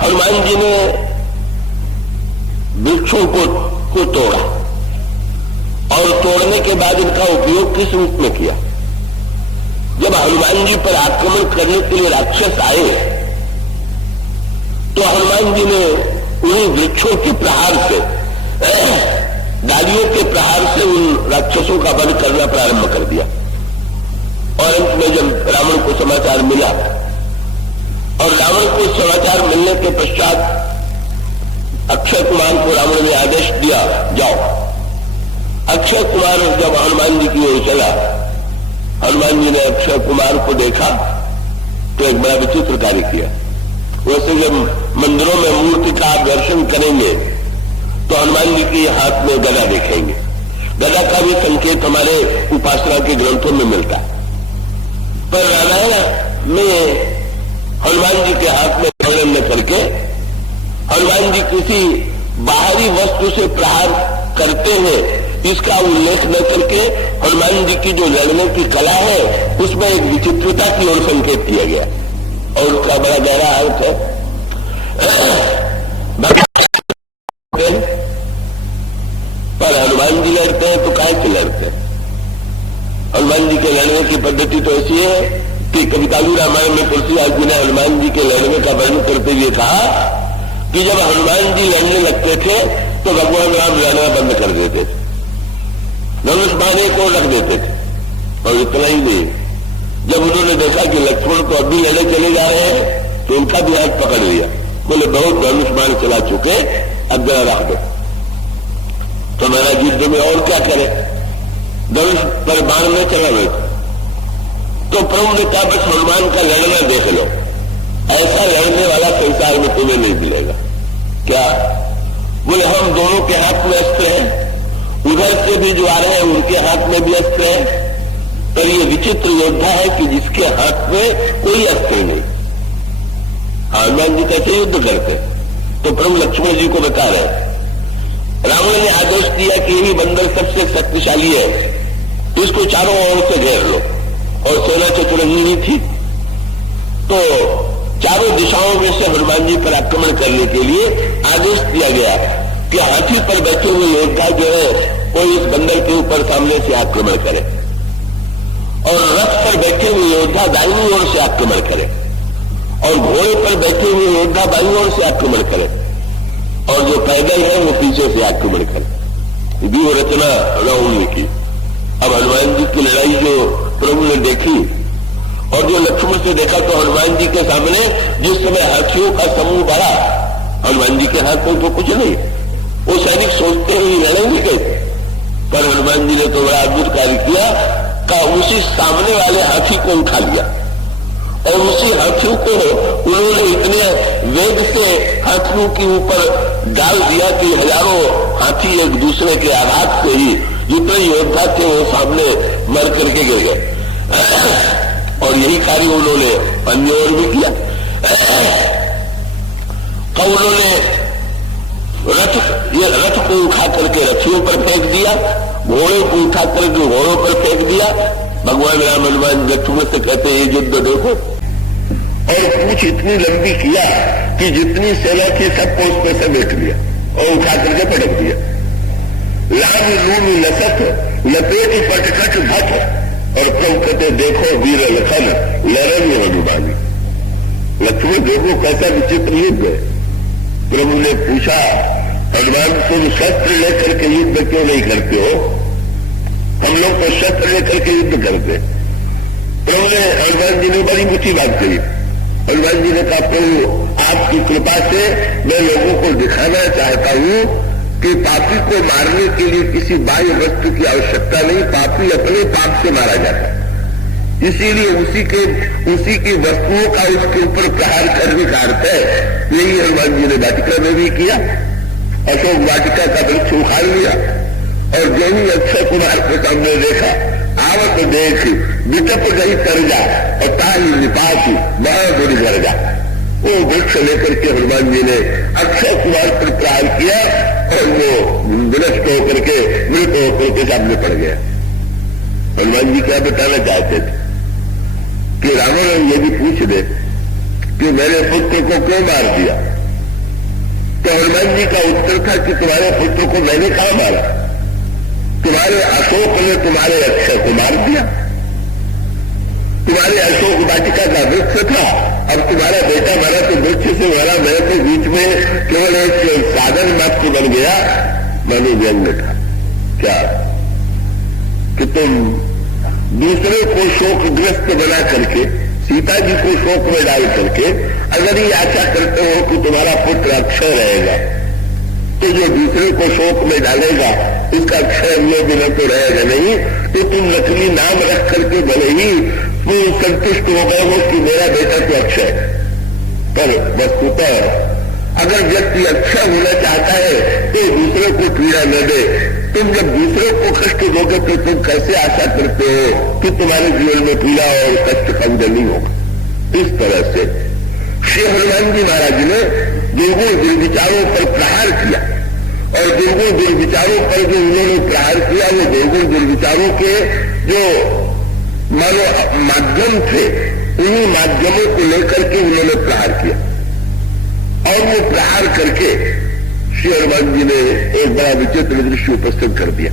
हनुमान जी ने वृक्षों को तोड़ा और तोड़ने के बाद इनका उपयोग किस रूप में किया? जब हनुमान जी पर आक्रमण करने के लिए राक्षस आए तो हनुमान जी ने उन्हीं वृक्षों के प्रहार से, डालियों के प्रहार से उन राक्षसों का वध करना प्रारंभ कर दिया। और अंत में जब रावण को समाचार मिला और रावण को समाचार मिलने के पश्चात अक्षय कुमार को रावण ने आदेश दिया, जाओ। अक्षय कुमार जब हनुमान जी की ओर चला, हनुमान जी ने अक्षय कुमार को देखा तो एक बड़ा विचित्र कार्य किया। वैसे जब मंदिरों में मूर्ति का आप दर्शन करेंगे तो हनुमान जी के हाथ में गदा देखेंगे। गदा का भी संकेत हमारे उपासना के ग्रंथों में मिलता है, पर रामायण में हनुमान जी के हाथ में वर्णन न करके हनुमान जी किसी बाहरी वस्तु से प्रहार करते हैं इसका उल्लेख न करके हनुमान जी की जो लड़ने की कला है उसमें एक विचित्रता की ओर संकेत किया गया और उसका बड़ा गहरा अर्थ है। पर हनुमान जी लड़ते हैं तो काहे से लड़ते हैं? हनुमान जी के लड़ने की पद्धति तो ऐसी है कि कवितालु रामायण में तुलसीदास जी ने हनुमान जी के लड़ने का वर्णन करते हुए कहा कि जब हनुमान जी लड़ने लगते थे तो भगवान राम लड़ना बंद कर देते थे, धनुष बाणे को रख देते थे। और इतना ही नहीं, जब उन्होंने देखा कि लक्ष्मण तो अभी लड़े चले जा रहे हैं तो उनका भी हाथ पकड़ लिया, बोले बहुत धनुष बाण चला चुके, अब जरा रख दो। तो मेरा युद्ध में और क्या करे, धनुष पर बाण में चला गया। तो प्रभु ने कहा बस हनुमान का लड़ना देख लो, ऐसा लड़ने वाला संसार में तुम्हें नहीं मिलेगा। क्या? बोले हम दोनों के हाथ में अस्त्र है, उधर से भी जो आ रहे हैं उनके हाथ में भी अस्त्र है, पर ये विचित्र योद्धा है कि जिसके हाथ में कोई अस्त्र नहीं। हनुमान जी कैसे युद्ध करते? तो प्रभु लक्ष्मण जी को बता रहे, रावण ने आदेश दिया कि यही बंदर सबसे शक्तिशाली है, इसको चारों ओर से घेर लो। और सेना चतुरंगी थी तो चारों दिशाओं में से हनुमान जी पर आक्रमण करने के लिए आदेश दिया गया कि हाथी पर बैठे हुए योद्धा जो है वो इस बंदर के ऊपर सामने से आक्रमण करे और रथ पर बैठे हुए योद्धा दाहिनी ओर से आक्रमण करे और घोड़े पर बैठे हुए योद्धा बाईं ओर से आक्रमण करे और जो पैदल है वो पीछे से आक्रमण करे। व्यूह रचना रावण ने की। अब हनुमान जी की लड़ाई जो प्रभु ने देखी और जो लक्ष्मण से देखा तो हनुमान जी के सामने जिस समय हाथियों का समूह बढ़ा, हनुमान जी के हाथ में तो कुछ नहीं, वो सैनिक सोचते हुए लड़ेंगे कैसे? पर हनुमान जी ने तो बड़ा अद्भुत कार्य किया का उसी सामने वाले हाथी को उठा लिया और उसी हाथियों को उन्होंने इतने वेग से हाथियों के ऊपर डाल दिया कि हजारों हाथी एक दूसरे के आघात से ही जितने योद्धा थे वो सामने मर करके गिर गए। और यही कार्य उन्होंने अन्य ओर भी किया। तो उन्होंने रथ को उठा करके रथियों पर फेंक दिया, घोड़े को उठा करके घोड़ों पर फेंक दिया। भगवान राम हनुमान लक्ष्मण से कहते हैं युद्ध देखो, और पूछ इतनी लंबी किया कि जितनी सेना थी सबको उस पर समेट लिया और उठा करके पटक दिया। लाभ लूम लसत लपेटी पटखट भट, और प्रभु कहते देखो वीर लखन लड़न हनुमानी। लक्ष्मण देखो कैसा विचित्र युद्ध है। प्रभु ने पूछा हनुमान तुम शस्त्र लेकर के युद्ध क्यों नहीं करते हो? हम लोग तो शस्त्र लेकर के युद्ध करते। प्रभु ने हनुमान जी ने बड़ी मीठी बात कही। हनुमान जी ने कहा प्रभु आपकी कृपा से मैं लोगों को दिखाना चाहता हूं कि पापी को मारने के लिए किसी बाह्य वस्तु की आवश्यकता नहीं, पापी अपने पाप से मारा जाता है। इसीलिए उसी की वस्तुओं का उसके ऊपर प्रहार करने का अर्थ है। यही हनुमान जी ने वाटिका में भी किया। अशोक वाटिका का वृक्ष उखाड़ लिया और जो ही अक्षय कुमार के सामने देखा, आवत देख विटप गई तरजा और ताही निपासी महाबुरी गर्जा। वो वृक्ष लेकर के हनुमान जी ने अक्षय कुमार पर प्रहार किया और वो विनष्ट होकर के मृत होकर के सामने पड़ गया। हनुमान जी क्या बताना चाहते थे कि रावण ये भी पूछ दे कि मैंने पुत्र को क्यों मार दिया? तो हनुमान जी का उत्तर था कि तुम्हारे पुत्र को मैंने कहा मारा, तुम्हारे अशोक ने तुम्हारे अक्षय को मार दिया। तुम्हारे अशोक वाटिका का वृक्ष था, अब तुम्हारा बेटा मारा तो वृक्ष से मारा, मैं तो बीच में केवल एक साधन मात्र बन गया, मानो व्यंग था। क्या कि तुम दूसरे को शोकग्रस्त बना करके, सीता जी को शोक में डाल करके अगर ये आशा करते हो कि तुम्हारा पुत्र अक्षय रहेगा, तो जो दूसरे को शोक में डालेगा उसका अक्षय अगले दिनों तो रहेगा नहीं। तो तुम नकली नाम रख करके भले ही संतुष्ट हो गए हो कि मेरा बेटा तो अक्षय, पर वस्तुतः अगर व्यक्ति अक्षय होना चाहता है तो दूसरे को पीड़ा न दे। तुम जब दूसरे को कष्ट दोगे तो तुम कैसे आशा करते हो कि तुम्हारे जीवन में पीड़ा और कष्ट कम नहीं होगा। इस तरह से श्री हनुमान जी महाराज ने दुर्गुण दुर्विचारों पर प्रहार किया, और दुर्गुण दुर्विचारों पर जो उन्होंने प्रहार किया वो दुर्गुण दुर्विचारों के जो मानो माध्यम थे, उन्हीं माध्यमों को लेकर के उन्होंने प्रहार किया। और वो प्रहार करके श्री हनुमान जी ने एक बड़ा विचित्र दृश्य उपस्थित कर दिया।